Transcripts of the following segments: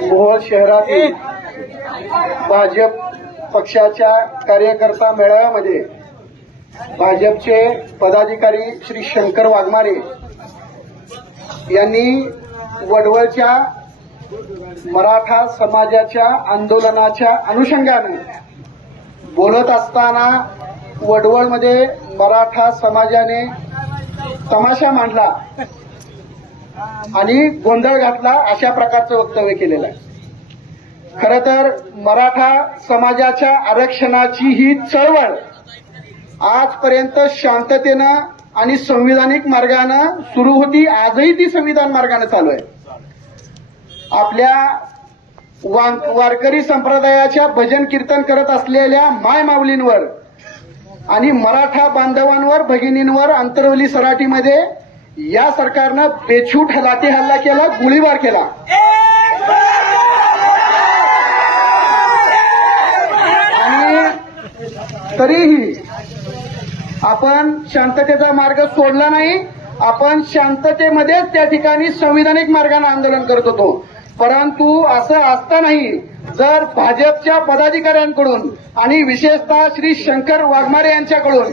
मोहोळ शहरातील भाजप पक्षाच्या कार्यकर्ता मेळाव्यामध्ये भाजपचे पदाधिकारी श्री शंकर वाघमारे यांनी वडवळच्या मराठा समाजाच्या आंदोलनाच्या अनुषंगाने बोलत असताना वडवळमध्ये मराठा समाजाने तमाशा मांडला. आणि गोंधळ घातला अशा प्रकारचं वक्तव्य केलेलं आहे. खर तर मराठा समाजाच्या आरक्षणाची ही चळवळ आजपर्यंत शांततेनं आणि संविधानिक मार्गानं सुरू होती आजही ती संविधान मार्गानं चालू आहे. आपल्या वारकरी संप्रदायाच्या भजन कीर्तन करत असलेल्या माय माऊलींवर आणि मराठा बांधवांवर भगिनींवर अंतरवली सराटीमध्ये या सरकारनं बेछूट लाठी हल्ला केला गोळीबार केला. आणि तरीही आपण शांततेचा मार्ग सोडला नाही. आपण शांततेमध्येच त्या ठिकाणी संविधानिक मार्गाने आंदोलन करत होतो. परंतु असं असतानाही जर भाजपच्या पदाधिकाऱ्यांकडून आणि विशेषतः श्री शंकर वाघमारे यांच्याकडून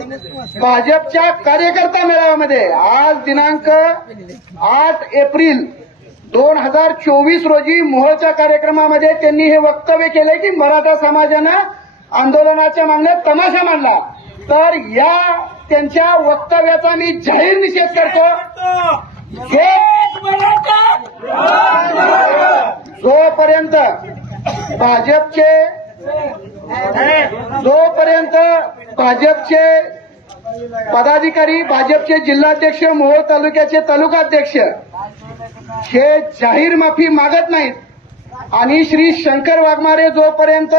भाजपच्या कार्यकर्ता मेळाव्यामध्ये आज दिनांक आठ एप्रिल दोन हजार चोवीस रोजी मोहोळच्या कार्यक्रमामध्ये त्यांनी हे वक्तव्य केले की मराठा समाजानं आंदोलनाच्या मागण्यात तमाशा मांडला. तर या त्यांच्या वक्तव्याचा मी जाहीर निषेध करतो. जोपर्यंत भाजपचे जोपर्यंत भाजपचे पदाधिकारी भाजपचे जिल्हाध्यक्ष मोहोळ तालुक्याचे तालुकाध्यक्ष हे जाहीर माफी मागत नाहीत. आणि श्री शंकर वाघमारे जोपर्यंत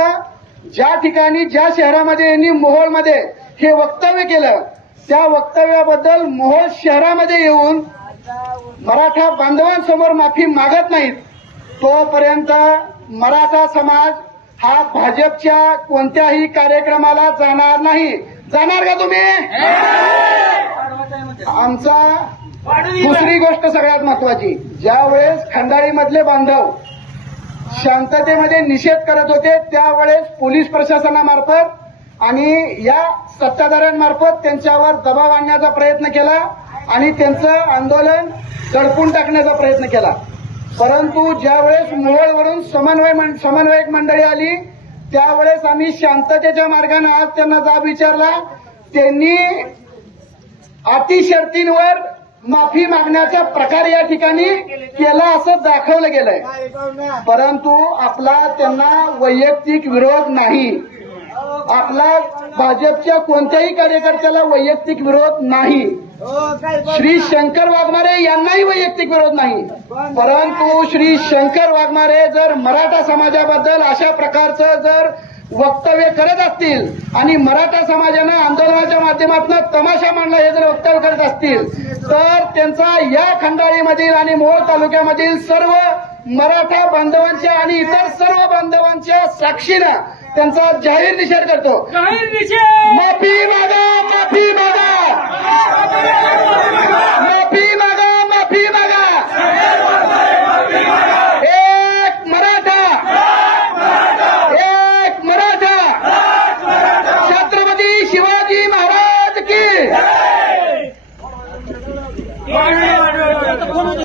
ज्या ठिकाणी ज्या शहरामध्ये यांनी मोहोळमध्ये हे वक्तव्य केलं त्या वक्तव्याबद्दल मोहोळ शहरामध्ये येऊन मराठा बांधवांसमोर माफी मागत नाहीत. तोपर्यंत मराठा समाज हा भाजपच्या कोणत्याही कार्यक्रमाला जाणार नाही. जाणार का तुम्ही? आमचा दुसरी गोष्ट सगळ्यात महत्वाची. ज्यावेळेस खंडाळीमधले बांधव शांततेमध्ये निषेध करत होते त्यावेळेस पोलीस प्रशासनामार्फत आणि या सत्ताधाऱ्यांमार्फत त्यांच्यावर दबाव आणण्याचा प्रयत्न केला आणि त्यांचं आंदोलन दडपून टाकण्याचा प्रयत्न केला. परंतु ज्यावेळेस मोहोळवरून समन्वय समन्वयक मंडळी आली त्यावेळेस आम्ही शांततेच्या मार्गाने आज त्यांना जाब विचारला. त्यांनी अटी शर्तींवर माफी मागण्याचा प्रकार या ठिकाणी केला असं दाखवलं गेलंय. परंतु आपला त्यांना वैयक्तिक विरोध नाही. आपला भाजपच्या कोणत्याही कार्यकर्त्याला वैयक्तिक विरोध नाही. श्री शंकर वाघमारे यांनाही वैयक्तिक विरोध नाही. परंतु श्री शंकर वाघमारे जर मराठा समाजाबद्दल अशा प्रकारचं जर वक्तव्य करत असतील आणि मराठा समाजानं आंदोलनाच्या माध्यमातून तमाशा मांडला हे जर वक्तव्य करत असतील तर त्यांचा या खंडाळीमधील आणि मोहोळ तालुक्यामधील सर्व मराठा बांधवांच्या आणि इतर सर्व बांधवांच्या साक्षीनं त्यांचा जाहीर निषेध करतो. जाहीर निषेध! माफी